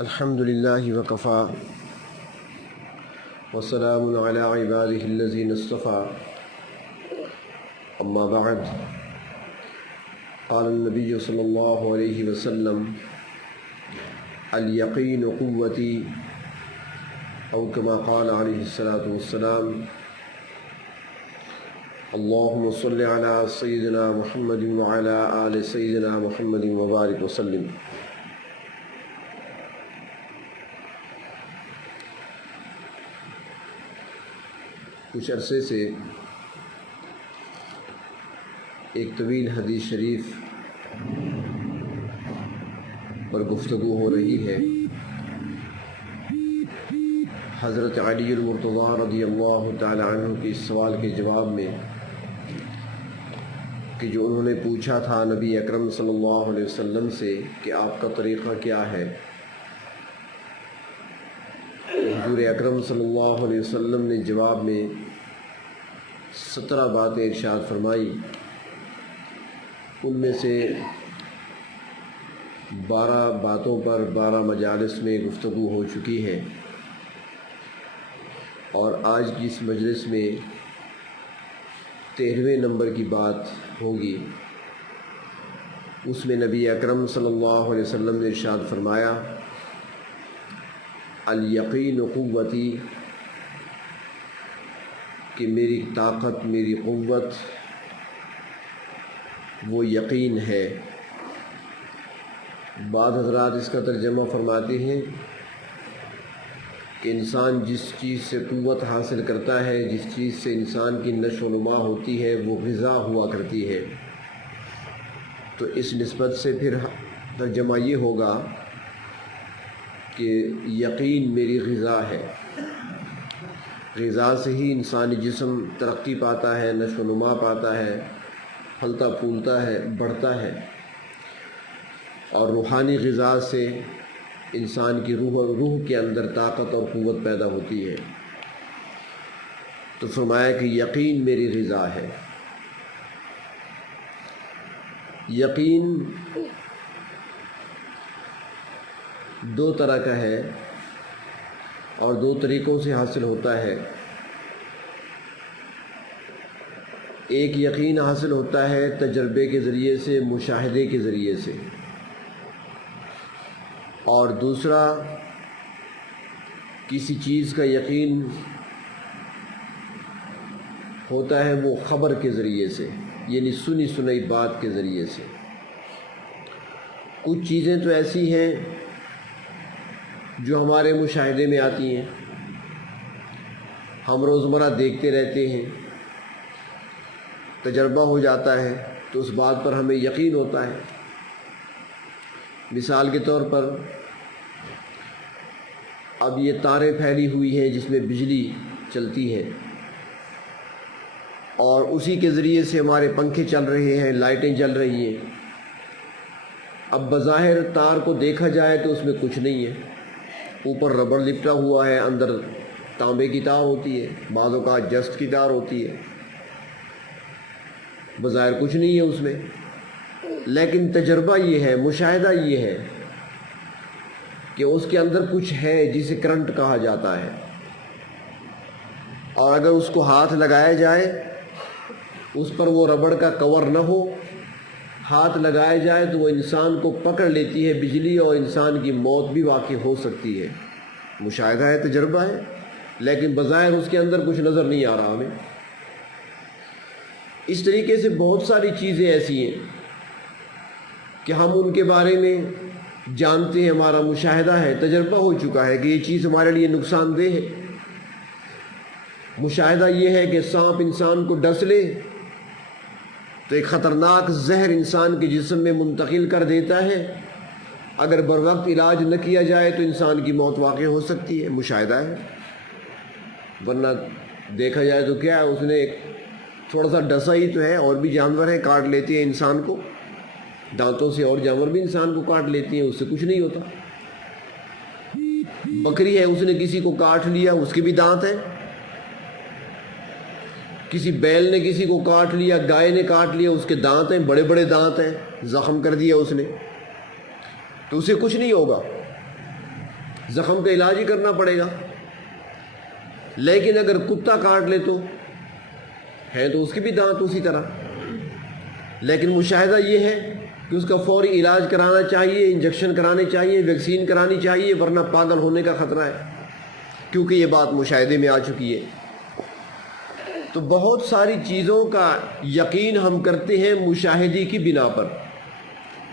الحمد لله وكفى وسلام على عباده الذين اصطفى أما بعد قال النبي صلى الله عليه وسلم اليقين قوتي أو كما قال عليه الصلاة والسلام اللهم صل على سيدنا محمد وعلى آل سيدنا محمد وبارك وسلم۔ کچھ عرصے سے ایک طویل حدیث شریف پر گفتگو ہو رہی ہے۔ حضرت علی المرتضیٰ رضی اللہ تعالی عنہ کے اس سوال کے جواب میں کہ جو انہوں نے پوچھا تھا نبی اکرم صلی اللہ علیہ وسلم سے کہ آپ کا طریقہ کیا ہے، حضور اکرم صلی اللہ علیہ وسلم نے جواب میں 17 باتیں ارشاد فرمائی۔ ان میں سے 12 باتوں پر 12 مجالس میں گفتگو ہو چکی ہے، اور آج کی اس مجلس میں 13ویں نمبر کی بات ہوگی۔ اس میں نبی اکرم صلی اللہ علیہ وسلم نے ارشاد فرمایا الیقین قوتی، کہ میری طاقت، میری قوت وہ یقین ہے۔ بعض حضرات اس کا ترجمہ فرماتے ہیں کہ انسان جس چیز سے قوت حاصل کرتا ہے، جس چیز سے انسان کی نشو و نما ہوتی ہے، وہ غذا ہوا کرتی ہے۔ تو اس نسبت سے پھر ترجمہ یہ ہوگا کہ یقین میری غذا ہے۔ غذا سے ہی انسانی جسم ترقی پاتا ہے، نشو و نما پاتا ہے، پھلتا پھولتا ہے، بڑھتا ہے، اور روحانی غذا سے انسان کی روح کے اندر طاقت اور قوت پیدا ہوتی ہے۔ تو فرمایا کہ یقین میری غذا ہے۔ یقین 2 طرح کا ہے اور 2 طریقوں سے حاصل ہوتا ہے۔ ایک یقین حاصل ہوتا ہے تجربے کے ذریعے سے، مشاہدے کے ذریعے سے، اور دوسرا کسی چیز کا یقین ہوتا ہے وہ خبر کے ذریعے سے، یعنی سنی سنائی بات کے ذریعے سے۔ کچھ چیزیں تو ایسی ہیں جو ہمارے مشاہدے میں آتی ہیں، ہم روزمرہ دیکھتے رہتے ہیں، تجربہ ہو جاتا ہے تو اس بات پر ہمیں یقین ہوتا ہے۔ مثال کے طور پر اب یہ تاریں پھیلی ہوئی ہیں جس میں بجلی چلتی ہے، اور اسی کے ذریعے سے ہمارے پنکھے چل رہے ہیں، لائٹیں جل رہی ہیں۔ اب بظاہر تار کو دیکھا جائے تو اس میں کچھ نہیں ہے، اوپر ربڑ لپٹا ہوا ہے، اندر تانبے کی تار ہوتی ہے، بعض اوقات جست کی تار ہوتی ہے، بظاہر کچھ نہیں ہے اس میں، لیکن تجربہ یہ ہے، مشاہدہ یہ ہے کہ اس کے اندر کچھ ہے جسے کرنٹ کہا جاتا ہے، اور اگر اس کو ہاتھ لگایا جائے، اس پر وہ ربڑ کا کور نہ ہو، ہاتھ لگایا جائے تو وہ انسان کو پکڑ لیتی ہے بجلی، اور انسان کی موت بھی واقع ہو سکتی ہے۔ مشاہدہ ہے، تجربہ ہے، لیکن بظاہر اس کے اندر کچھ نظر نہیں آ رہا ہمیں۔ اس طریقے سے بہت ساری چیزیں ایسی ہیں کہ ہم ان کے بارے میں جانتے ہیں، ہمارا مشاہدہ ہے، تجربہ ہو چکا ہے کہ یہ چیز ہمارے لیے نقصان دہ ہے۔ مشاہدہ یہ ہے کہ سانپ انسان کو ڈس لے تو ایک خطرناک زہر انسان کے جسم میں منتقل کر دیتا ہے، اگر بر وقت علاج نہ کیا جائے تو انسان کی موت واقع ہو سکتی ہے، مشاہدہ ہے۔ ورنہ دیکھا جائے تو کیا ہے، اس نے ایک تھوڑا سا ڈسا ہی تو ہے، اور بھی جانور ہیں کاٹ لیتے ہیں انسان کو، دانتوں سے اور جانور بھی انسان کو کاٹ لیتی ہیں، اس سے کچھ نہیں ہوتا۔ بکری ہے، اس نے کسی کو کاٹ لیا، اس کے بھی دانت ہیں۔ کسی بیل نے کسی کو کاٹ لیا، گائے نے کاٹ لیا، اس کے دانت ہیں، بڑے بڑے دانت ہیں، زخم کر دیا اس نے، تو اسے کچھ نہیں ہوگا۔ زخم کا علاج ہی کرنا پڑے گا۔ لیکن اگر کتا کاٹ لے تو ہے تو اس کے بھی دانت اسی طرح، لیکن مشاہدہ یہ ہے کہ اس کا فوری علاج کرانا چاہیے، انجیکشن کرانے چاہیے، ویکسین کرانی چاہیے، ورنہ پاگل ہونے کا خطرہ ہے، کیونکہ یہ بات مشاہدے میں آ چکی ہے۔ تو بہت ساری چیزوں کا یقین ہم کرتے ہیں مشاہدے کی بنا پر،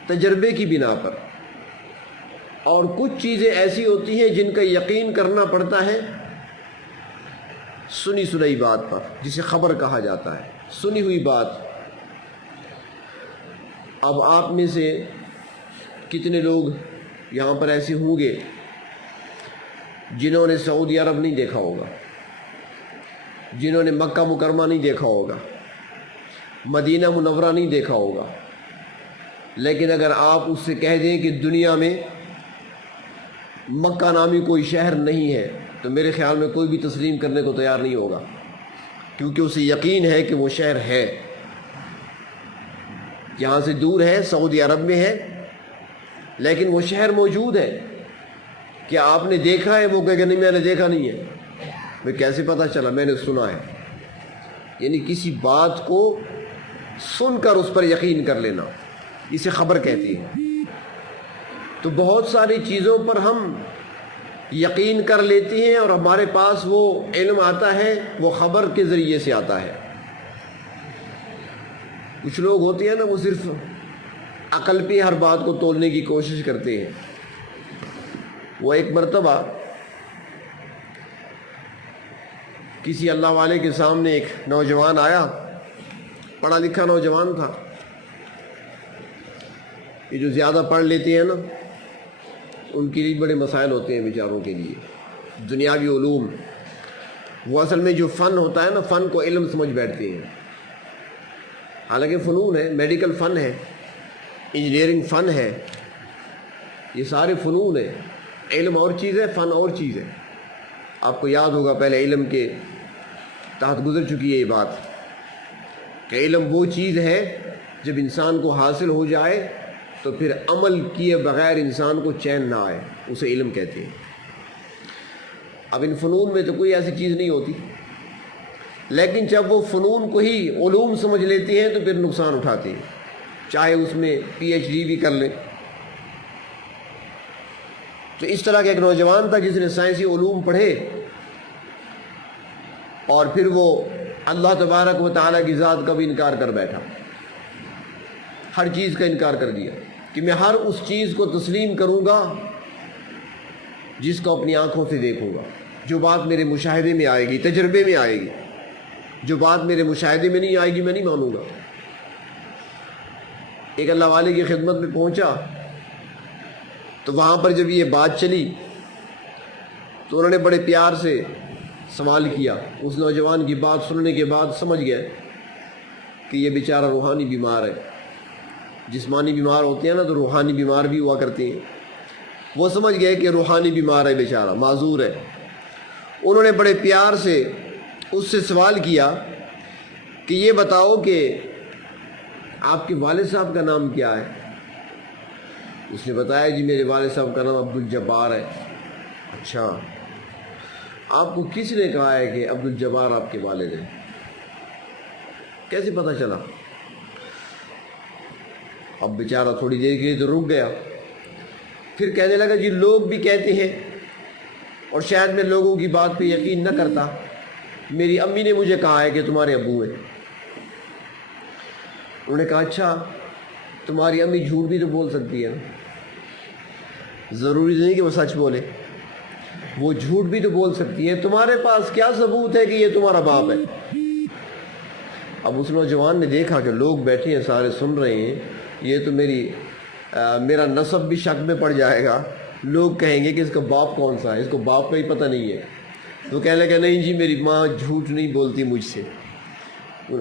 تجربے کی بنا پر، اور کچھ چیزیں ایسی ہوتی ہیں جن کا یقین کرنا پڑتا ہے سنی سنائی بات پر، جسے خبر کہا جاتا ہے، سنی ہوئی بات۔ اب آپ میں سے کتنے لوگ یہاں پر ایسے ہوں گے جنہوں نے سعودی عرب نہیں دیکھا ہوگا، جنہوں نے مکہ مکرمہ نہیں دیکھا ہوگا، مدینہ منورہ نہیں دیکھا ہوگا، لیکن اگر آپ اس سے کہہ دیں کہ دنیا میں مکہ نامی کوئی شہر نہیں ہے تو میرے خیال میں کوئی بھی تسلیم کرنے کو تیار نہیں ہوگا، کیونکہ اسے یقین ہے کہ وہ شہر ہے، یہاں سے دور ہے، سعودی عرب میں ہے، لیکن وہ شہر موجود ہے۔ کیا آپ نے دیکھا ہے؟ وہ کہے کہ نہیں میں نے دیکھا نہیں ہے۔ میں کیسے پتہ چلا؟ میں نے سنا ہے۔ یعنی کسی بات کو سن کر اس پر یقین کر لینا، اسے خبر کہتی ہے۔ تو بہت ساری چیزوں پر ہم یقین کر لیتے ہیں اور ہمارے پاس وہ علم آتا ہے، وہ خبر کے ذریعے سے آتا ہے۔ کچھ لوگ ہوتے ہیں نا، وہ صرف عقل پہ ہر بات کو تولنے کی کوشش کرتے ہیں۔ وہ ایک مرتبہ کسی اللہ والے کے سامنے ایک نوجوان آیا، پڑھا لکھا نوجوان تھا۔ یہ جو زیادہ پڑھ لیتے ہیں نا، ان کے لیے بڑے مسائل ہوتے ہیں بیچاروں کے لیے، دنیاوی علوم۔ وہ اصل میں جو فن ہوتا ہے نا، فن کو علم سمجھ بیٹھتے ہیں، حالانکہ فنون ہے، میڈیکل فن ہے، انجینئرنگ فن ہے، یہ سارے فنون ہیں۔ علم اور چیز ہے، فن اور چیز ہے۔ آپ کو یاد ہوگا پہلے علم کے تحت گزر چکی ہے یہ بات کہ علم وہ چیز ہے جب انسان کو حاصل ہو جائے تو پھر عمل کیے بغیر انسان کو چین نہ آئے، اسے علم کہتے ہیں۔ اب ان فنون میں تو کوئی ایسی چیز نہیں ہوتی، لیکن جب وہ فنون کو ہی علوم سمجھ لیتے ہیں تو پھر نقصان اٹھاتے ہیں، چاہے اس میں پی ایچ ڈی بھی کر لیں۔ تو اس طرح کا ایک نوجوان تھا جس نے سائنسی علوم پڑھے اور پھر وہ اللہ تبارک و تعالیٰ کی ذات کا بھی انکار کر بیٹھا، ہر چیز کا انکار کر دیا کہ میں ہر اس چیز کو تسلیم کروں گا جس کو اپنی آنکھوں سے دیکھوں گا، جو بات میرے مشاہدے میں آئے گی، تجربے میں آئے گی، جو بات میرے مشاہدے میں نہیں آئے گی میں نہیں مانوں گا۔ ایک اللہ والے کی خدمت میں پہنچا تو وہاں پر جب یہ بات چلی تو انہوں نے بڑے پیار سے سوال کیا۔ اس نوجوان کی بات سننے کے بعد سمجھ گئے کہ یہ بیچارہ روحانی بیمار ہے۔ جسمانی بیمار ہوتے ہیں نا تو روحانی بیمار بھی ہوا کرتے ہیں۔ وہ سمجھ گئے کہ روحانی بیمار ہے، بیچارہ معذور ہے۔ انہوں نے بڑے پیار سے اس سے سوال کیا کہ یہ بتاؤ کہ آپ کے والد صاحب کا نام کیا ہے؟ اس نے بتایا جی میرے والد صاحب کا نام عبدالجبار ہے۔ اچھا، آپ کو کس نے کہا ہے کہ عبدالجبار آپ کے والد ہیں؟ کیسے پتہ چلا؟ اب بیچارہ تھوڑی دیر کے لیے تو رک گیا، پھر کہنے لگا جی لوگ بھی کہتے ہیں اور شاید میں لوگوں کی بات پہ یقین نہ کرتا، میری امی نے مجھے کہا ہے کہ تمہارے ابو ہیں۔ انہوں نے کہا اچھا، تمہاری امی جھوٹ بھی تو بول سکتی ہے نا، ضروری نہیں کہ وہ سچ بولے، وہ جھوٹ بھی تو بول سکتی ہے، تمہارے پاس کیا ثبوت ہے کہ یہ تمہارا باپ ہے؟ اب اس نوجوان نے دیکھا کہ لوگ بیٹھے ہیں، سارے سن رہے ہیں، یہ تو میرا نسب بھی شک میں پڑ جائے گا، لوگ کہیں گے کہ اس کا باپ کون سا ہے، اس کو باپ کا ہی پتہ نہیں ہے۔ تو کہنے لگا نہیں جی میری ماں جھوٹ نہیں بولتی مجھ سے۔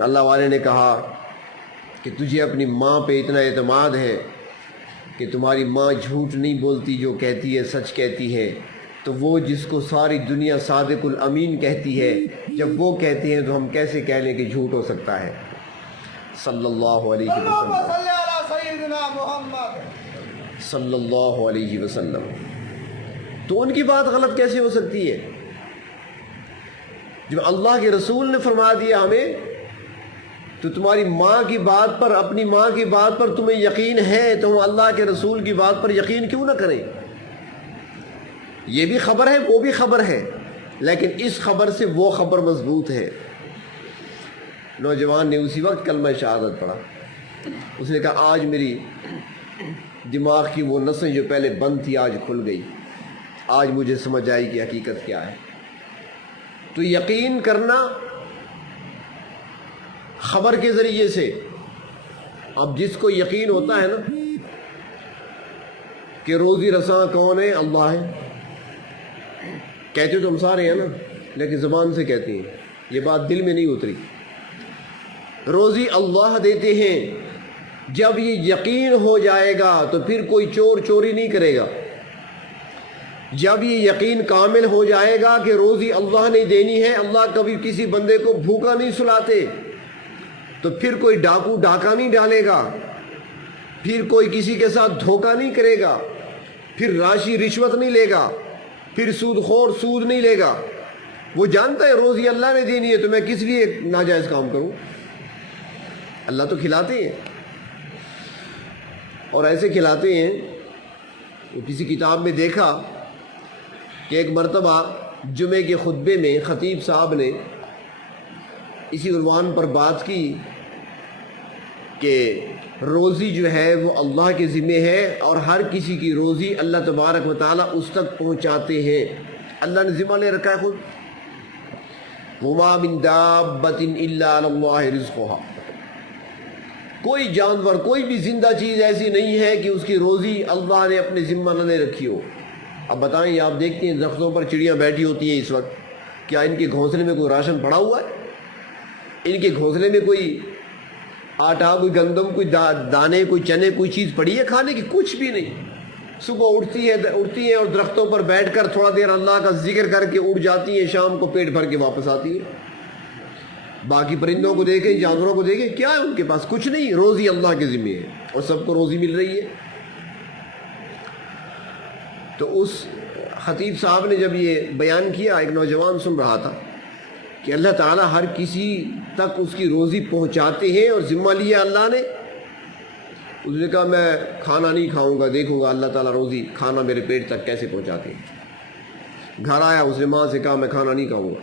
اللہ والے نے کہا کہ تجھے اپنی ماں پہ اتنا اعتماد ہے کہ تمہاری ماں جھوٹ نہیں بولتی، جو کہتی ہے سچ کہتی ہے، تو وہ جس کو ساری دنیا صادق الامین کہتی ہے، جب وہ کہتے ہیں تو ہم کیسے کہہ لیں کہ جھوٹ ہو سکتا ہے؟ صلی اللہ علیہ وسلم، صلی اللہ علیہ وسلم۔ تو ان کی بات غلط کیسے ہو سکتی ہے؟ جب اللہ کے رسول نے فرما دیا ہمیں، تو تمہاری ماں کی بات پر، اپنی ماں کی بات پر تمہیں یقین ہے تو ہم اللہ کے رسول کی بات پر یقین کیوں نہ کریں؟ یہ بھی خبر ہے، وہ بھی خبر ہے، لیکن اس خبر سے وہ خبر مضبوط ہے۔ نوجوان نے اسی وقت کلمہ شہادت پڑھا، اس نے کہا آج میری دماغ کی وہ نسیں جو پہلے بند تھی آج کھل گئی، آج مجھے سمجھ آئی کہ حقیقت کیا ہے۔ تو یقین کرنا خبر کے ذریعے سے، اب جس کو یقین ہوتا ہے نا کہ روزی رساں کون ہے؟ اللہ ہے، کہتے تو ہم سارے ہیں نا، لیکن زبان سے کہتے ہیں، یہ بات دل میں نہیں اتری۔ روزی اللہ دیتے ہیں، جب یہ یقین ہو جائے گا تو پھر کوئی چور چوری نہیں کرے گا۔ جب یہ یقین کامل ہو جائے گا کہ روزی اللہ نے دینی ہے، اللہ کبھی کسی بندے کو بھوکا نہیں سلاتے، تو پھر کوئی ڈاکو ڈاکہ نہیں ڈالے گا، پھر کوئی کسی کے ساتھ دھوکہ نہیں کرے گا، پھر راشی رشوت نہیں لے گا، پھر سود خور سود نہیں لے گا۔ وہ جانتا ہے روزی اللہ نے دینی ہے، تو میں کس لیے ناجائز کام کروں؟ اللہ تو کھلاتے ہیں، اور ایسے کھلاتے ہیں۔ کسی کتاب میں دیکھا کہ ایک مرتبہ جمعے کے خطبے میں خطیب صاحب نے اسی عنوان پر بات کی کہ روزی جو ہے وہ اللہ کے ذمہ ہے، اور ہر کسی کی روزی اللہ تبارک و تعالیٰ اس تک پہنچاتے ہیں، اللہ نے ذمہ لے رکھا ہے خود۔ وَمَا مِن دَابَّةٍ إِلَّا عَلَى اللَّهِ رِزْقُهَا، کوئی جانور، کوئی بھی زندہ چیز ایسی نہیں ہے کہ اس کی روزی اللہ نے اپنے ذمہ نہ لے رکھی ہو۔ اب بتائیں، آپ دیکھتے ہیں درختوں پر چڑیاں بیٹھی ہوتی ہیں اس وقت، کیا ان کے گھونسلے میں کوئی راشن پڑا ہوا ہے؟ ان کے گھونسلے میں کوئی آٹا، کوئی گندم، کوئی دانے، کوئی چنے، کوئی چیز پڑی ہے کھانے کی؟ کچھ بھی نہیں۔ صبح اٹھتی ہیں اور درختوں پر بیٹھ کر تھوڑا دیر اللہ کا ذکر کر کے اٹھ جاتی ہیں، شام کو پیٹ بھر کے واپس آتی ہیں۔ باقی پرندوں کو دیکھیں، جانوروں کو دیکھیں، کیا ہے ان کے پاس؟ کچھ نہیں، روزی اللہ کے ذمہ ہے، اور سب کو روزی مل رہی ہے۔ تو اس خطیب صاحب نے جب یہ بیان کیا، ایک نوجوان سن رہا تھا کہ اللہ تعالیٰ ہر کسی تک اس کی روزی پہنچاتے ہیں اور ذمہ لیا اللہ نے۔ اس نے کہا میں کھانا نہیں کھاؤں گا، دیکھوں گا اللہ تعالیٰ روزی کھانا میرے پیٹ تک کیسے پہنچاتے ہیں۔ گھر آیا، اس نے ماں سے کہا میں کھانا نہیں کھاؤں گا،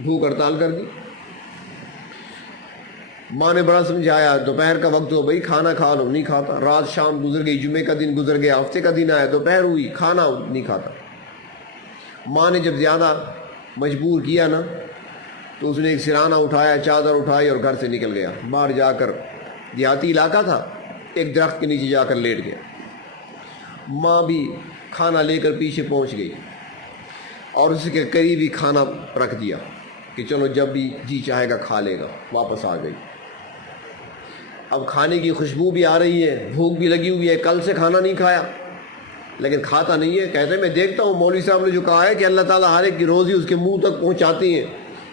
بھوک ہڑتال کر دی۔ ماں نے بڑا سمجھایا، دوپہر کا وقت ہو بھائی کھانا کھا لو، نہیں کھاتا۔ رات شام گزر گئی، جمعے کا دن گزر گیا، ہفتے کا دن آیا، دوپہر ہوئی، کھانا نہیں کھاتا۔ ماں نے جب زیادہ مجبور کیا نا، تو اس نے ایک سرانہ اٹھایا، چادر اٹھائی اور گھر سے نکل گیا۔ باہر جا کر، دیہاتی علاقہ تھا، ایک درخت کے نیچے جا کر لیٹ گیا۔ ماں بھی کھانا لے کر پیچھے پہنچ گئی اور اس کے قریب ہی کھانا رکھ دیا کہ چلو جب بھی جی چاہے گا کھا لے گا۔ واپس آ گئی۔ اب کھانے کی خوشبو بھی آ رہی ہے، بھوک بھی لگی ہوئی ہے، کل سے کھانا نہیں کھایا، لیکن کھاتا نہیں ہے۔ کہتے ہیں میں دیکھتا ہوں مولوی صاحب نے جو کہا ہے کہ اللہ تعالیٰ ہر ایک کی روزی اس کے منہ تک پہنچاتے ہیں،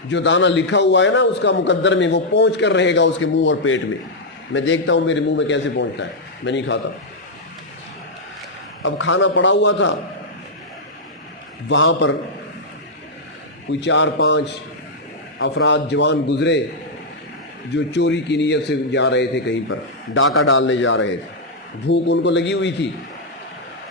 جو دانہ لکھا ہوا ہے نا اس کا مقدر میں، وہ پہنچ کر رہے گا اس کے منہ اور پیٹ میں۔ میں دیکھتا ہوں میرے منہ میں کیسے پہنچتا ہے، میں نہیں کھاتا۔ اب کھانا پڑا ہوا تھا، وہاں پر کوئی 4-5 افراد جوان گزرے جو چوری کی نیت سے جا رہے تھے، کہیں پر ڈاکہ ڈالنے جا رہے تھے۔ بھوک ان کو لگی ہوئی تھی،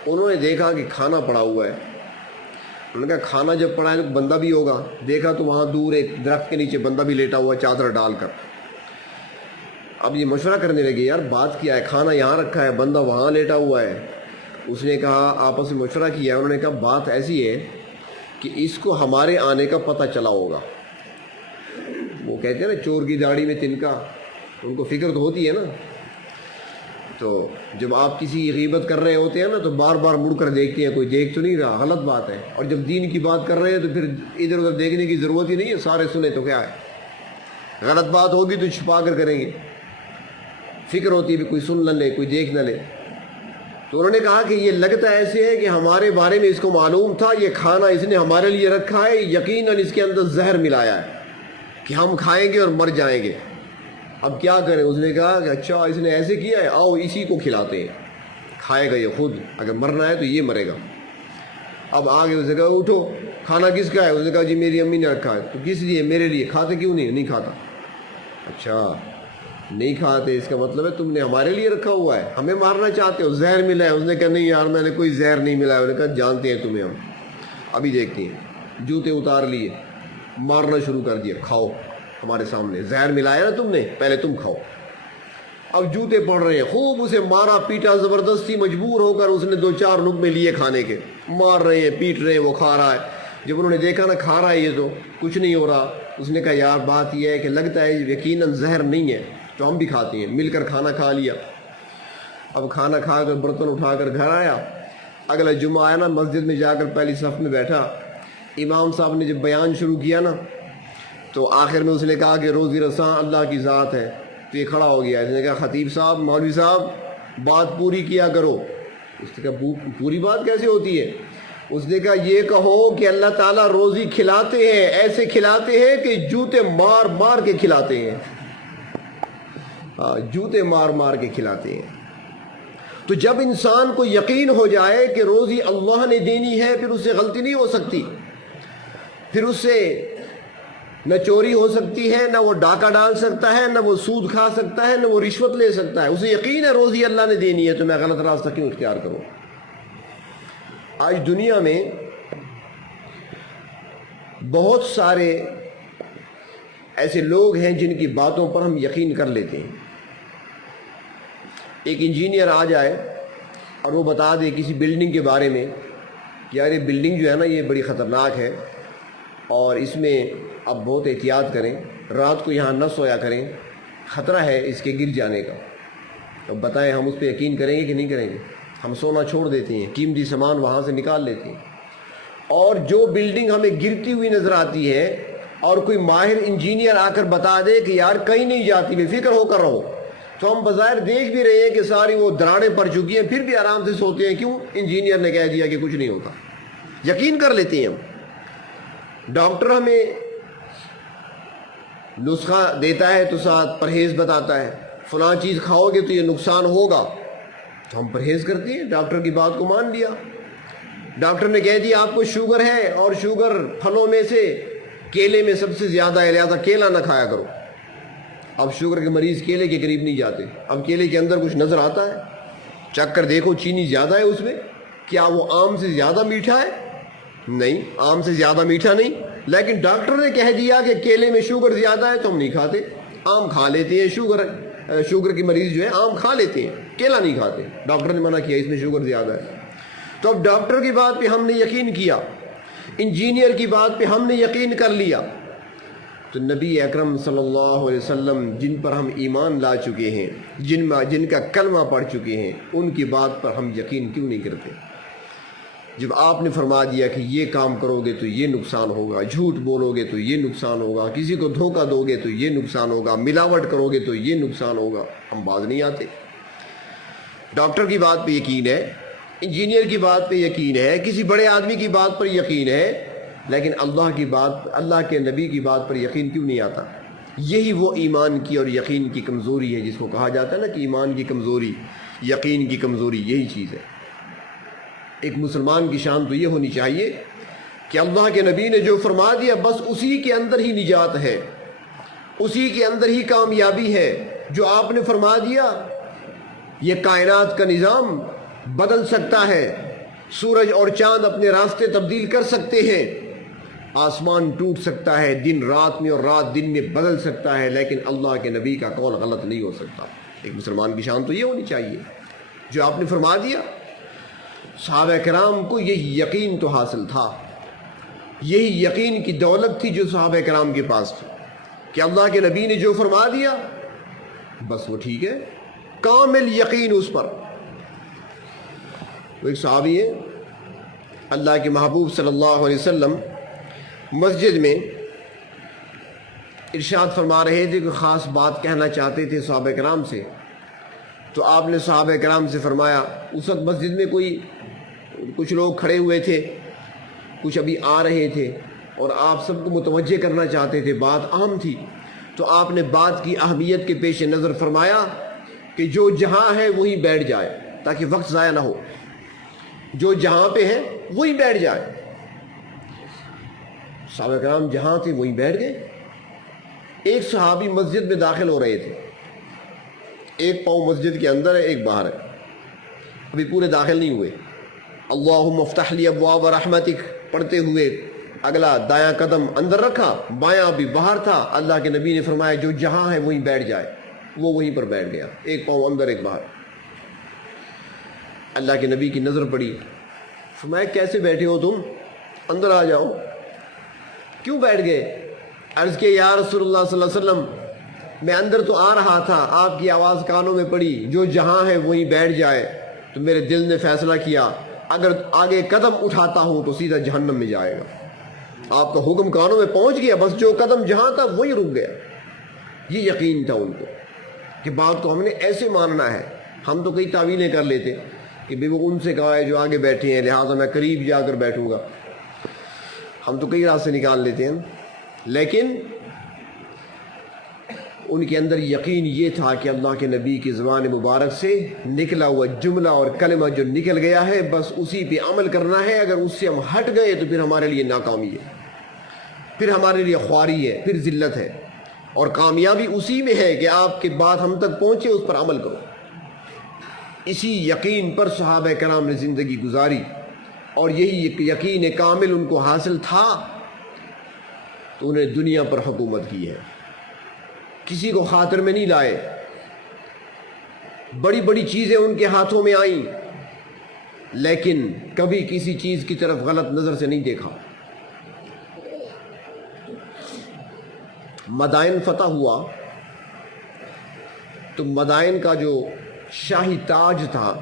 انہوں نے دیکھا کہ کھانا پڑا ہوا ہے۔ انہوں نے کہا کھانا جب پڑا ہے تو بندہ بھی ہوگا۔ دیکھا تو وہاں دور ایک درخت کے نیچے بندہ بھی لیٹا ہوا، چادر ڈال کر۔ اب یہ مشورہ کرنے لگے، یار بات کیا ہے، کھانا یہاں رکھا ہے، بندہ وہاں لیٹا ہوا ہے۔ اس نے کہا، آپس میں مشورہ کیا، انہوں نے کہا بات ایسی ہے کہ اس کو ہمارے آنے کا پتہ چلا ہوگا۔ وہ کہتے ہیں نا چور کی داڑھی میں تنکا، ان کو فکر تو ہوتی ہے نا۔ تو جب آپ کسی کی غیبت کر رہے ہوتے ہیں نا تو بار بار مڑ کر دیکھتے ہیں کوئی دیکھ تو نہیں رہا، غلط بات ہے۔ اور جب دین کی بات کر رہے ہیں تو پھر ادھر ادھر دیکھنے کی ضرورت ہی نہیں ہے، سارے سنیں تو کیا ہے، غلط بات ہوگی تو چھپا کر کریں گے۔ فکر ہوتی ہے بھی کوئی سن نہ لے، کوئی دیکھ نہ لے۔ تو انہوں نے کہا کہ یہ لگتا ایسے ہے کہ ہمارے بارے میں اس کو معلوم تھا، یہ کھانا اس نے ہمارے لیے رکھا ہے، یقیناً اس کے اندر زہر ملایا ہے کہ ہم کھائیں گے اور مر جائیں گے۔ اب کیا کریں؟ اس نے کہا کہ اچھا اس نے ایسے کیا ہے، آؤ اسی کو کھلاتے ہیں، کھائے گا یہ خود، اگر مرنا ہے تو یہ مرے گا۔ اب آگے اسے کہا اٹھو کھانا کس کا ہے؟ اس نے کہا جی میری امی نے رکھا ہے. تو کس لیے؟ میرے لیے. کھاتے کیوں نہیں؟ نہیں کھاتا. اچھا نہیں کھاتے اس کا مطلب ہے تم نے ہمارے لیے رکھا ہوا ہے, ہمیں مارنا چاہتے ہو, زہر ملا ہے. اس نے کہا نہیں یار میں نے کوئی زہر نہیں ملا ہے. انہوں نے کہا جانتے ہیں تمہیں ہم. ابھی دیکھتے ہیں. جوتے اتار لیے, مارنا شروع کر دیا. کھاؤ ہمارے سامنے, زہر ملایا نا تم نے, پہلے تم کھاؤ. اب جوتے پڑ رہے ہیں, خوب اسے مارا پیٹا زبردستی, مجبور ہو کر اس نے 2-4 لقمے لیے کھانے کے. مار رہے ہیں پیٹ رہے ہیں, وہ کھا رہا ہے. جب انہوں نے دیکھا نا کھا رہا ہے یہ تو کچھ نہیں ہو رہا, اس نے کہا یار بات یہ ہے کہ لگتا ہے یقیناً زہر نہیں ہے تو ہم بھی کھاتے ہیں. مل کر کھانا کھا لیا. اب کھانا کھا کر برتن اٹھا کر گھر آیا. اگلا جمعہ آیا نا, مسجد میں جا کر پہلی صف میں بیٹھا. امام صاحب نے جب بیان شروع کیا نا تو آخر میں اس نے کہا کہ روزی رساں اللہ کی ذات ہے. تو یہ کھڑا ہو گیا. اس نے کہا خطیب صاحب, مولوی صاحب بات پوری کیا کرو. اس نے کہا پوری بات کیسے ہوتی ہے؟ اس نے کہا یہ کہو کہ اللہ تعالیٰ روزی کھلاتے ہیں, ایسے کھلاتے ہیں کہ جوتے مار مار کے کھلاتے ہیں. جوتے مار مار کے کھلاتے ہیں. تو جب انسان کو یقین ہو جائے کہ روزی اللہ نے دینی ہے, پھر اس سے غلطی نہیں ہو سکتی. پھر اس سے نہ چوری ہو سکتی ہے, نہ وہ ڈاکہ ڈال سکتا ہے, نہ وہ سود کھا سکتا ہے, نہ وہ رشوت لے سکتا ہے. اسے یقین ہے روزی اللہ نے دینی ہے, تو میں غلط راستہ کیوں اختیار کروں؟ آج دنیا میں بہت سارے ایسے لوگ ہیں جن کی باتوں پر ہم یقین کر لیتے ہیں. ایک انجینئر آ جائے اور وہ بتا دے کسی بلڈنگ کے بارے میں کہ یار یہ بلڈنگ جو ہے نا یہ بڑی خطرناک ہے اور اس میں اب بہت احتیاط کریں, رات کو یہاں نہ سویا کریں, خطرہ ہے اس کے گر جانے کا. تو بتائیں ہم اس پہ یقین کریں گے کہ نہیں کریں گے؟ ہم سونا چھوڑ دیتے ہیں, قیمتی سامان وہاں سے نکال لیتے ہیں. اور جو بلڈنگ ہمیں گرتی ہوئی نظر آتی ہے اور کوئی ماہر انجینئر آ کر بتا دے کہ یار کہیں نہیں جاتی, بے فکر ہو کر رہو, تو ہم بظاہر دیکھ بھی رہے ہیں کہ ساری وہ دراڑیں پڑ چکی ہیں, پھر بھی آرام سے سوتے ہیں. کیوں؟ انجینئر نے کہہ دیا کہ کچھ نہیں ہوتا. یقین کر لیتے ہیں ہم. ڈاکٹر ہمیں نسخہ دیتا ہے تو ساتھ پرہیز بتاتا ہے, فلاں چیز کھاؤ گے تو یہ نقصان ہوگا, تو ہم پرہیز کرتے ہیں. ڈاکٹر کی بات کو مان لیا. ڈاکٹر نے کہہ دیا آپ کو شوگر ہے اور شوگر پھلوں میں سے کیلے میں سب سے زیادہ ہے, لہٰذا کیلا نہ کھایا کرو. اب شوگر کے مریض کیلے کے قریب نہیں جاتے. اب کیلے کے اندر کچھ نظر آتا ہے, چکھ کر دیکھو چینی زیادہ ہے اس میں, کیا وہ آم سے زیادہ میٹھا ہے؟ نہیں, آم سے زیادہ میٹھا نہیں. لیکن ڈاکٹر نے کہہ دیا کہ کیلے میں شوگر زیادہ ہے تو ہم نہیں کھاتے, آم کھا لیتے ہیں. شوگر کے مریض جو ہے آم کھا لیتے ہیں, کیلا نہیں کھاتے. ڈاکٹر نے منع کیا اس میں شوگر زیادہ ہے. تو اب ڈاکٹر کی بات پہ ہم نے یقین کیا, انجینئر کی بات پہ ہم نے یقین کر لیا, تو نبی اکرم صلی اللہ علیہ وسلم جن پر ہم ایمان لا چکے ہیں, جن کا کلمہ پڑھ چکے ہیں, ان کی بات پر ہم یقین کیوں نہیں کرتے؟ جب آپ نے فرما دیا کہ یہ کام کرو گے تو یہ نقصان ہوگا, جھوٹ بولو گے تو یہ نقصان ہوگا, کسی کو دھوکہ دو گے تو یہ نقصان ہوگا, ملاوٹ کرو گے تو یہ نقصان ہوگا, ہم باز نہیں آتے. ڈاکٹر کی بات پہ یقین ہے, انجینئر کی بات پہ یقین ہے, کسی بڑے آدمی کی بات پر یقین ہے, لیکن اللہ کی بات, اللہ کے نبی کی بات پر یقین کیوں نہیں آتا؟ یہی وہ ایمان کی اور یقین کی کمزوری ہے جس کو کہا جاتا ہے نا کہ ایمان کی کمزوری, یقین کی کمزوری, یہی چیز ہے. ایک مسلمان کی شان تو یہ ہونی چاہیے کہ اللہ کے نبی نے جو فرما دیا بس اسی کے اندر ہی نجات ہے, اسی کے اندر ہی کامیابی ہے. جو آپ نے فرما دیا یہ کائنات کا نظام بدل سکتا ہے, سورج اور چاند اپنے راستے تبدیل کر سکتے ہیں, آسمان ٹوٹ سکتا ہے دن رات میں اور رات دن میں بدل سکتا ہے, لیکن اللہ کے نبی کا قول غلط نہیں ہو سکتا. ایک مسلمان کی شان تو یہ ہونی چاہیے جو آپ نے فرما دیا. صحابہ کرام کو یہی یقین تو حاصل تھا, یہی یقین کی دولت تھی جو صحابہ کرام کے پاس تھی کہ اللہ کے نبی نے جو فرما دیا بس وہ ٹھیک ہے, کامل یقین اس پر. وہ ایک صحابی ہے, اللہ کے محبوب صلی اللہ علیہ وسلم مسجد میں ارشاد فرما رہے تھے کہ خاص بات کہنا چاہتے تھے صحابہ کرام سے. تو آپ نے صحابہ کرام سے فرمایا, اس وقت مسجد میں کچھ لوگ کھڑے ہوئے تھے, کچھ ابھی آ رہے تھے, اور آپ سب کو متوجہ کرنا چاہتے تھے, بات اہم تھی. تو آپ نے بات کی اہمیت کے پیش نظر فرمایا کہ جو جہاں ہے وہی بیٹھ جائے تاکہ وقت ضائع نہ ہو. جو جہاں پہ ہے وہیں بیٹھ جائے۔ صحابہ کرام جہاں تھے وہیں بیٹھ گئے۔ ایک صحابی مسجد میں داخل ہو رہے تھے، ایک پاؤں مسجد کے اندر ہے، ایک باہر ہے، ابھی پورے داخل نہیں ہوئے۔ اللہم افتح لی ابواب رحمتک پڑھتے ہوئے اگلا دایاں قدم اندر رکھا، بایاں بھی باہر تھا۔ اللہ کے نبی نے فرمایا جو جہاں ہے وہیں بیٹھ جائے، وہ وہیں پر بیٹھ گیا، ایک پاؤں اندر ایک باہر۔ اللہ کے نبی کی نظر پڑی، فرمایا کیسے بیٹھے ہو تم، اندر آ جاؤ، کیوں بیٹھ گئے؟ عرض کہ یا رسول اللہ صلی اللہ علیہ وسلم میں اندر تو آ رہا تھا، آپ کی آواز کانوں میں پڑی جو جہاں ہے وہیں بیٹھ جائے، تو میرے دل نے فیصلہ کیا اگر آگے قدم اٹھاتا ہوں تو سیدھا جہنم میں جائے گا۔ آپ کا حکم کانوں میں پہنچ گیا، بس جو قدم جہاں تھا وہیں رک گیا۔ یہ یقین تھا ان کو کہ بات کو ہم نے ایسے ماننا ہے۔ ہم تو کئی تعویلیں کر لیتے کہ بے وہ ان سے کہا ہے جو آگے بیٹھے ہیں لہٰذا میں قریب جا کر بیٹھوں گا، ہم تو کئی راستے نکال لیتے ہیں، لیکن ان کے اندر یقین یہ تھا کہ اللہ کے نبی کی زبان مبارک سے نکلا ہوا جملہ اور کلمہ جو نکل گیا ہے بس اسی پہ عمل کرنا ہے۔ اگر اس سے ہم ہٹ گئے تو پھر ہمارے لیے ناکامی ہے، پھر ہمارے لیے خواری ہے، پھر ذلت ہے، اور کامیابی اسی میں ہے کہ آپ کی بات ہم تک پہنچے، اس پر عمل کرو۔ اسی یقین پر صحابہ کرام نے زندگی گزاری، اور یہی یقین کامل ان کو حاصل تھا تو انہیں دنیا پر حکومت کی ہے۔ کسی کو خاطر میں نہیں لائے، بڑی بڑی چیزیں ان کے ہاتھوں میں آئیں لیکن کبھی کسی چیز کی طرف غلط نظر سے نہیں دیکھا۔ مدائن فتح ہوا تو مدائن کا جو شاہی تاج تھا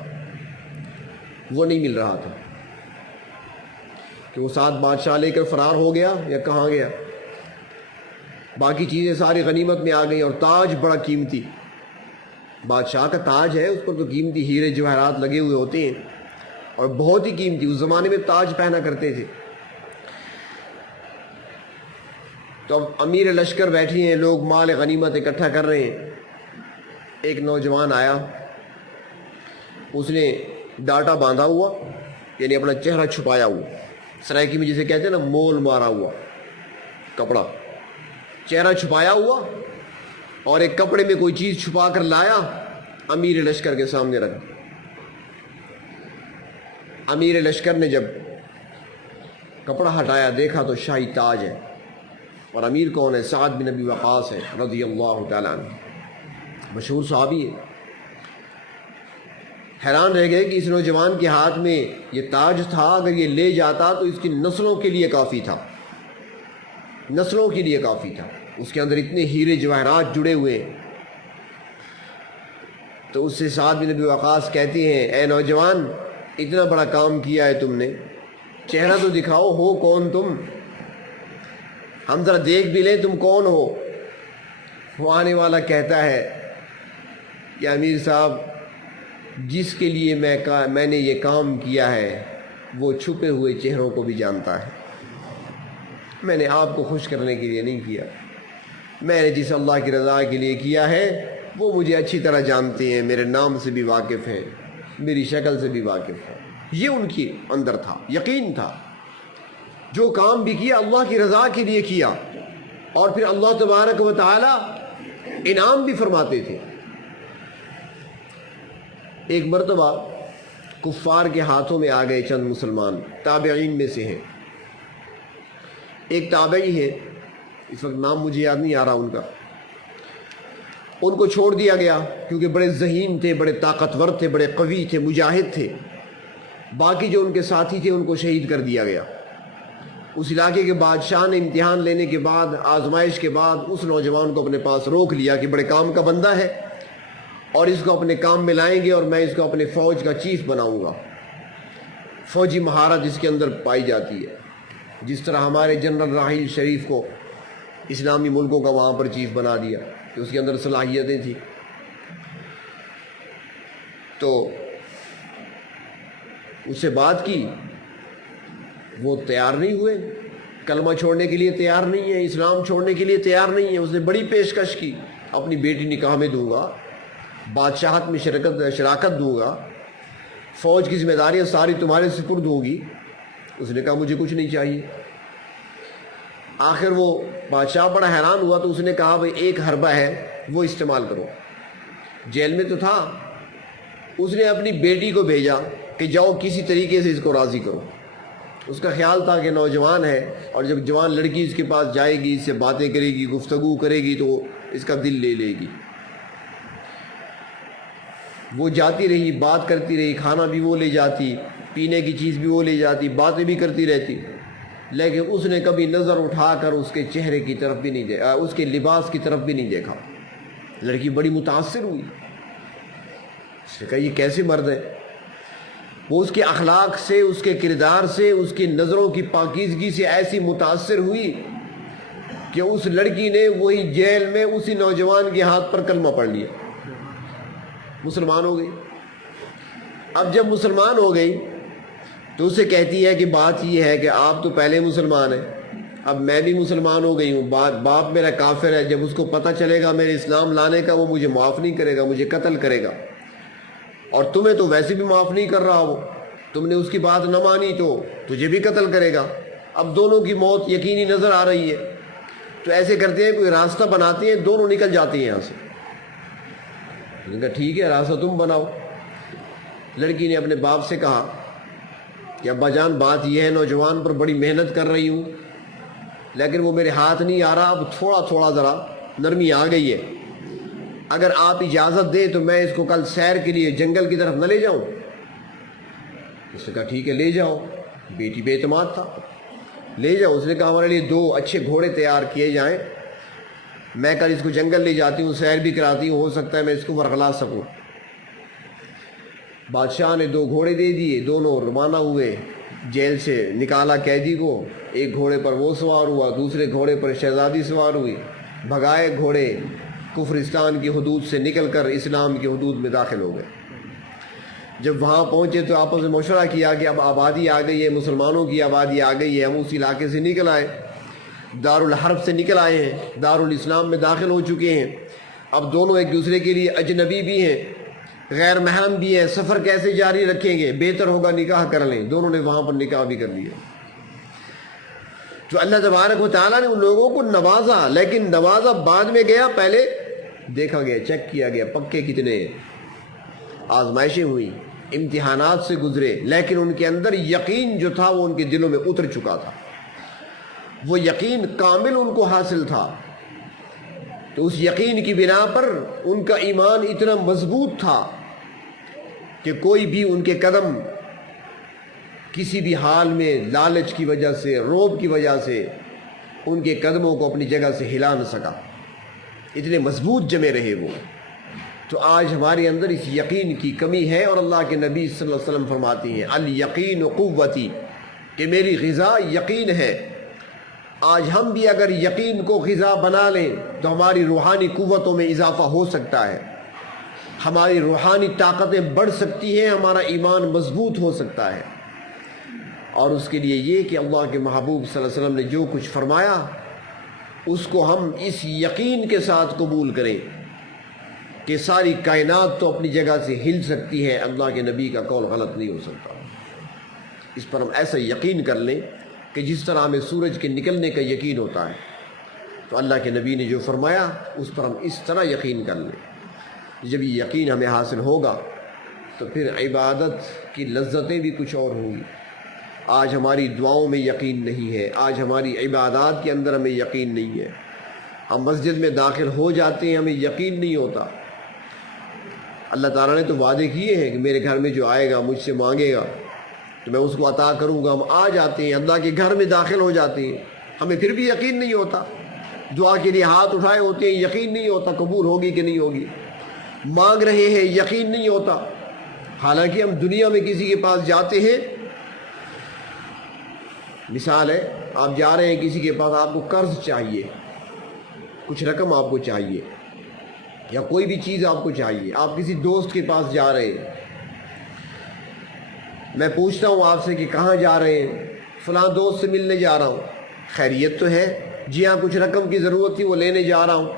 وہ نہیں مل رہا تھا کہ وہ ساتھ بادشاہ لے کر فرار ہو گیا یا کہاں گیا۔ باقی چیزیں ساری غنیمت میں آ گئی اور تاج بڑا قیمتی، بادشاہ کا تاج ہے، اس پر تو قیمتی ہیرے جواہرات لگے ہوئے ہوتے ہیں اور بہت ہی قیمتی، اس زمانے میں تاج پہنا کرتے تھے۔ تو اب امیر لشکر بیٹھی ہیں، لوگ مال غنیمت اکٹھا کر رہے ہیں۔ ایک نوجوان آیا، اس نے ڈاٹا باندھا ہوا، یعنی اپنا چہرہ چھپایا ہوا، سرائکی میں جسے کہتے ہیں نا مول مارا ہوا کپڑا، چہرہ چھپایا ہوا اور ایک کپڑے میں کوئی چیز چھپا کر لایا، امیر لشکر کے سامنے رکھ دی۔ امیر لشکر نے جب کپڑا ہٹایا دیکھا تو شاہی تاج ہے، اور امیر کون ہے؟ سعد بن ابی وقاص ہے رضی اللہ تعالیٰ عنہ، مشہور صحابی ہے۔ حیران رہ گئے کہ اس نوجوان کے ہاتھ میں یہ تاج تھا، اگر یہ لے جاتا تو اس کی نسلوں کے لیے کافی تھا، نسلوں کے لیے کافی تھا، اس کے اندر اتنے ہیرے جواہرات جڑے ہوئے۔ تو اس سے سعد بن ابی وقاص کہتے ہیں اے نوجوان اتنا بڑا کام کیا ہے تم نے، چہرہ تو دکھاؤ، ہو کون تم، ہم ذرا دیکھ بھی لیں تم کون ہو۔ وہ آنے والا کہتا ہے کہ امیر صاحب جس کے لیے میں نے یہ کام کیا ہے وہ چھپے ہوئے چہروں کو بھی جانتا ہے، میں نے آپ کو خوش کرنے کے لیے نہیں کیا، میں نے جس اللہ کی رضا کے لیے کیا ہے وہ مجھے اچھی طرح جانتے ہیں، میرے نام سے بھی واقف ہیں، میری شکل سے بھی واقف ہیں۔ یہ ان کے اندر تھا، یقین تھا، جو کام بھی کیا اللہ کی رضا کے لیے کیا، اور پھر اللہ تبارک و تعالی انعام بھی فرماتے تھے۔ ایک مرتبہ کفار کے ہاتھوں میں آ گئے چند مسلمان، تابعین میں سے ہیں، ایک تابعی ہے، اس وقت نام مجھے یاد نہیں آ رہا ان کا، ان کو چھوڑ دیا گیا کیونکہ بڑے ذہین تھے، بڑے طاقتور تھے، بڑے قوی تھے، مجاہد تھے۔ باقی جو ان کے ساتھی تھے ان کو شہید کر دیا گیا۔ اس علاقے کے بادشاہ نے امتحان لینے کے بعد، آزمائش کے بعد، اس نوجوان کو اپنے پاس روک لیا کہ بڑے کام کا بندہ ہے اور اس کو اپنے کام میں لائیں گے اور میں اس کو اپنے فوج کا چیف بناؤں گا۔ فوجی مہارت اس کے اندر پائی جاتی ہے، جس طرح ہمارے جنرل راحیل شریف کو اسلامی ملکوں کا وہاں پر چیف بنا دیا کہ اس کے اندر صلاحیتیں تھیں۔ تو اس سے بات کی، وہ تیار نہیں ہوئے، کلمہ چھوڑنے کے لیے تیار نہیں ہے، اسلام چھوڑنے کے لیے تیار نہیں ہے۔ اس نے بڑی پیشکش کی، اپنی بیٹی نکاح میں دوں گا، بادشاہت میں شراکت دوں گا، فوج کی ذمہ داریاں ساری تمہارے سپرد ہوگی، اس نے کہا مجھے کچھ نہیں چاہیے۔ آخر وہ بادشاہ بڑا حیران ہوا تو اس نے کہا بھائی 1 حربہ ہے وہ استعمال کرو۔ جیل میں تو تھا، اس نے اپنی بیٹی کو بھیجا کہ جاؤ کسی طریقے سے اس کو راضی کرو۔ اس کا خیال تھا کہ نوجوان ہے اور جب جوان لڑکی اس کے پاس جائے گی، اس سے باتیں کرے گی، گفتگو کرے گی تو اس کا دل لے لے گی۔ وہ جاتی رہی، بات کرتی رہی، کھانا بھی وہ لے جاتی، پینے کی چیز بھی وہ لے جاتی، باتیں بھی کرتی رہتی، لیکن اس نے کبھی نظر اٹھا کر اس کے چہرے کی طرف بھی نہیں دیکھا، اس کے لباس کی طرف بھی نہیں دیکھا۔ لڑکی بڑی متاثر ہوئی، اس نے کہا یہ کیسے مرد ہے؟ وہ اس کے اخلاق سے، اس کے کردار سے، اس کی نظروں کی پاکیزگی سے ایسی متاثر ہوئی کہ اس لڑکی نے وہی جیل میں اسی نوجوان کے ہاتھ پر کلمہ پڑھ لیا، مسلمان ہو گئی۔ اب جب مسلمان ہو گئی تو اسے کہتی ہے کہ بات یہ ہے کہ آپ تو پہلے مسلمان ہیں، اب میں بھی مسلمان ہو گئی ہوں، باپ میرا کافر ہے، جب اس کو پتہ چلے گا میرے اسلام لانے کا وہ مجھے معاف نہیں کرے گا، مجھے قتل کرے گا، اور تمہیں تو ویسے بھی معاف نہیں کر رہا، وہ تم نے اس کی بات نہ مانی تو تجھے بھی قتل کرے گا۔ اب دونوں کی موت یقینی نظر آ رہی ہے، تو ایسے کرتے ہیں کوئی راستہ بناتے ہیں، دونوں نکل جاتے ہیں یہاں سے۔ انہوں نے کہا ٹھیک ہے راستہ تم بناؤ۔ لڑکی نے اپنے باپ سے کہا کہ ابا جان بات یہ ہے، نوجوان پر بڑی محنت کر رہی ہوں لیکن وہ میرے ہاتھ نہیں آ رہا، اب تھوڑا تھوڑا ذرا نرمی آ گئی ہے، اگر آپ اجازت دیں تو میں اس کو کل سیر کے لیے جنگل کی طرف نہ لے جاؤں؟ اس نے کہا ٹھیک ہے لے جاؤ۔ بیٹی بے اعتماد تھا، لے جاؤ۔ اس نے کہا ہمارے لیے 2 اچھے گھوڑے تیار کیے جائیں، میں کل اس کو جنگل لے جاتی ہوں، سیر بھی کراتی ہوں، ہو سکتا ہے میں اس کو ورغلا سکوں۔ بادشاہ نے 2 گھوڑے دے دیے، دونوں روانہ ہوئے، جیل سے نکالا قیدی کو، ایک گھوڑے پر وہ سوار ہوا، دوسرے گھوڑے پر شہزادی سوار ہوئی، بھگائے گھوڑے، کفرستان کی حدود سے نکل کر اسلام کی حدود میں داخل ہو گئے۔ جب وہاں پہنچے تو آپس میں مشورہ کیا کہ اب آبادی آ گئی ہے، مسلمانوں کی آبادی آ گئی ہے، ہم اس علاقے سے نکل آئے، دارالحرب سے نکل آئے ہیں، دارالاسلام میں داخل ہو چکے ہیں، اب دونوں ایک دوسرے کے لیے اجنبی بھی ہیں، غیر محرم بھی ہیں، سفر کیسے جاری رکھیں گے؟ بہتر ہوگا نکاح کر لیں۔ دونوں نے وہاں پر نکاح بھی کر لیا۔ تو اللہ تبارک و تعالیٰ نے ان لوگوں کو نوازا، لیکن نوازا بعد میں گیا، پہلے دیکھا گیا، چیک کیا گیا پکے کتنے ہیں۔ آزمائشیں ہوئی، امتحانات سے گزرے، لیکن ان کے اندر یقین جو تھا وہ ان کے دلوں میں اتر چکا تھا، وہ یقین کامل ان کو حاصل تھا۔ تو اس یقین کی بنا پر ان کا ایمان اتنا مضبوط تھا کہ کوئی بھی ان کے قدم کسی بھی حال میں لالچ کی وجہ سے، رعب کی وجہ سے ان کے قدموں کو اپنی جگہ سے ہلا نہ سکا، اتنے مضبوط جمے رہے وہ۔ تو آج ہمارے اندر اس یقین کی کمی ہے، اور اللہ کے نبی صلی اللہ علیہ وسلم فرماتی ہیں الیقین قوتی، کہ میری غذا یقین ہے۔ آج ہم بھی اگر یقین کو غذا بنا لیں تو ہماری روحانی قوتوں میں اضافہ ہو سکتا ہے، ہماری روحانی طاقتیں بڑھ سکتی ہیں، ہمارا ایمان مضبوط ہو سکتا ہے۔ اور اس کے لیے یہ کہ اللہ کے محبوب صلی اللہ علیہ وسلم نے جو کچھ فرمایا اس کو ہم اس یقین کے ساتھ قبول کریں کہ ساری کائنات تو اپنی جگہ سے ہل سکتی ہے، اللہ کے نبی کا قول غلط نہیں ہو سکتا۔ اس پر ہم ایسا یقین کر لیں کہ جس طرح ہمیں سورج کے نکلنے کا یقین ہوتا ہے، تو اللہ کے نبی نے جو فرمایا اس پر ہم اس طرح یقین کر لیں۔ جب یہ یقین ہمیں حاصل ہوگا تو پھر عبادت کی لذتیں بھی کچھ اور ہوں گی۔ آج ہماری دعاؤں میں یقین نہیں ہے، آج ہماری عبادات کے اندر ہمیں یقین نہیں ہے، ہم مسجد میں داخل ہو جاتے ہیں ہمیں یقین نہیں ہوتا۔ اللہ تعالیٰ نے تو وعدے کیے ہیں کہ میرے گھر میں جو آئے گا مجھ سے مانگے گا تو میں اس کو عطا کروں گا۔ ہم آ جاتے ہیں اللہ کے گھر میں داخل ہو جاتے ہیں، ہمیں پھر بھی یقین نہیں ہوتا، دعا کے لیے ہاتھ اٹھائے ہوتے ہیں، یقین نہیں ہوتا قبول ہوگی کہ نہیں ہوگی، مانگ رہے ہیں یقین نہیں ہوتا۔ حالانکہ ہم دنیا میں کسی کے پاس جاتے ہیں، مثال ہے آپ جا رہے ہیں کسی کے پاس، آپ کو قرض چاہیے، کچھ رقم آپ کو چاہیے یا کوئی بھی چیز آپ کو چاہیے، آپ کسی دوست کے پاس جا رہے ہیں، میں پوچھتا ہوں آپ سے کہ کہاں جا رہے ہیں؟ فلاں دوست سے ملنے جا رہا ہوں۔ خیریت تو ہے؟ جی ہاں کچھ رقم کی ضرورت تھی وہ لینے جا رہا ہوں۔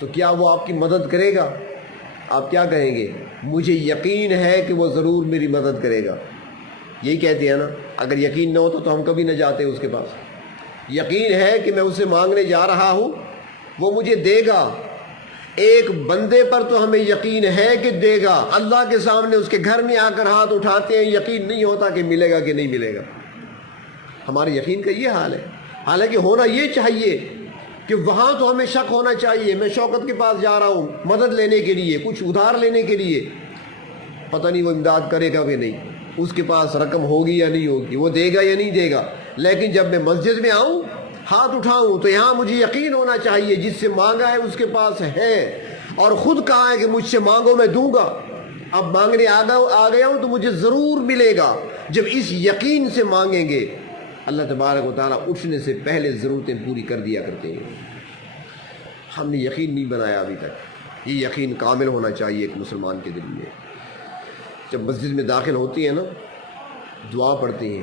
تو کیا وہ آپ کی مدد کرے گا؟ آپ کیا کہیں گے؟ مجھے یقین ہے کہ وہ ضرور میری مدد کرے گا۔ یہی کہتے ہیں نا، اگر یقین نہ ہوتا تو ہم کبھی نہ جاتے اس کے پاس۔ یقین ہے کہ میں اسے مانگنے جا رہا ہوں، وہ مجھے دے گا۔ ایک بندے پر تو ہمیں یقین ہے کہ دے گا، اللہ کے سامنے اس کے گھر میں آ کر ہاتھ اٹھاتے ہیں، یقین نہیں ہوتا کہ ملے گا کہ نہیں ملے گا۔ ہمارے یقین کا یہ حال ہے، حالانکہ ہونا یہ چاہیے کہ وہاں تو ہمیں شک ہونا چاہیے۔ میں شوکت کے پاس جا رہا ہوں مدد لینے کے لیے، کچھ ادھار لینے کے لیے، پتہ نہیں وہ امداد کرے گا کہ نہیں، اس کے پاس رقم ہوگی یا نہیں ہوگی، وہ دے گا یا نہیں دے گا۔ لیکن جب میں مسجد میں آؤں، ہاتھ اٹھاؤں، تو یہاں مجھے یقین ہونا چاہیے جس سے مانگا ہے اس کے پاس ہے، اور خود کہا ہے کہ مجھ سے مانگو میں دوں گا۔ اب مانگنے آ گیا ہوں تو مجھے ضرور ملے گا۔ جب اس یقین سے مانگیں گے، اللہ تبارک و تعالیٰ اٹھنے سے پہلے ضرورتیں پوری کر دیا کرتے ہیں۔ ہم نے یقین نہیں بنایا ابھی تک، یہ یقین کامل ہونا چاہیے ایک مسلمان کے دل میں۔ جب مسجد میں داخل ہوتی ہیں نا، دعا پڑھتے ہیں،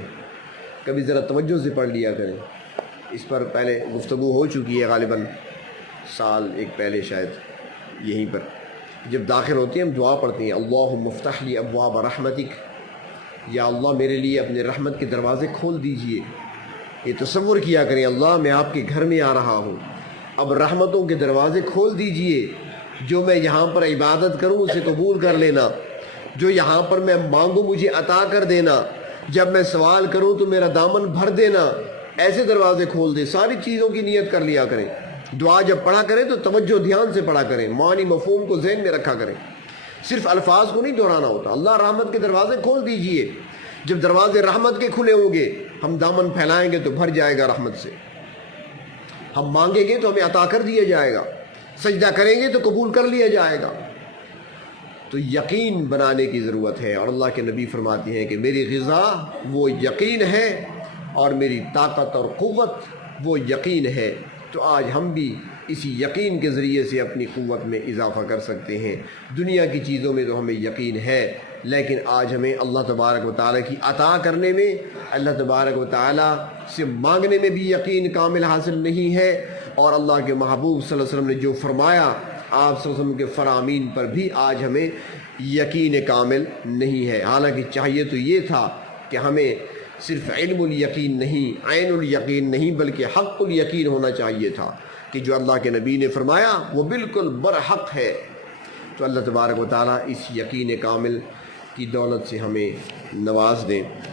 کبھی ذرا توجہ سے پڑھ لیا کریں۔ اس پر پہلے گفتگو ہو چکی ہے، غالباً سال ایک پہلے شاید یہیں پر۔ جب داخل ہوتی ہیں ہم دعا پڑھتے ہیں، اللہم افتح لی ابواب رحمتک، یا اللہ میرے لیے اپنے رحمت کے دروازے کھول دیجئے۔ یہ تصور کیا کریں، اللہ میں آپ کے گھر میں آ رہا ہوں، اب رحمتوں کے دروازے کھول دیجئے، جو میں یہاں پر عبادت کروں اسے قبول کر لینا، جو یہاں پر میں مانگوں مجھے عطا کر دینا، جب میں سوال کروں تو میرا دامن بھر دینا، ایسے دروازے کھول دے۔ ساری چیزوں کی نیت کر لیا کریں۔ دعا جب پڑھا کریں تو توجہ دھیان سے پڑھا کریں، معنی مفہوم کو ذہن میں رکھا کریں، صرف الفاظ کو نہیں دہرانا ہوتا۔ اللہ رحمت کے دروازے کھول دیجئے۔ جب دروازے رحمت کے کھلے ہوں گے، ہم دامن پھیلائیں گے تو بھر جائے گا رحمت سے، ہم مانگیں گے تو ہمیں عطا کر دیا جائے گا، سجدہ کریں گے تو قبول کر لیا جائے گا۔ تو یقین بنانے کی ضرورت ہے، اور اللہ کے نبی فرماتے ہیں کہ میری غذا وہ یقین ہے، اور میری طاقت اور قوت وہ یقین ہے۔ تو آج ہم بھی اسی یقین کے ذریعے سے اپنی قوت میں اضافہ کر سکتے ہیں۔ دنیا کی چیزوں میں تو ہمیں یقین ہے، لیکن آج ہمیں اللہ تبارک و تعالیٰ کی عطا کرنے میں، اللہ تبارک و تعالیٰ سے مانگنے میں بھی یقین کامل حاصل نہیں ہے۔ اور اللہ کے محبوب صلی اللہ علیہ وسلم نے جو فرمایا، آپ صلی اللہ علیہ وسلم کے فرامین پر بھی آج ہمیں یقین کامل نہیں ہے۔ حالانکہ چاہیے تو یہ تھا کہ ہمیں صرف علم الیقین نہیں، عین الیقین نہیں، بلکہ حق الیقین ہونا چاہیے تھا کہ جو اللہ کے نبی نے فرمایا وہ بالکل برحق ہے۔ تو اللہ تبارک و تعالیٰ اس یقین کامل کی دولت سے ہمیں نواز دیں۔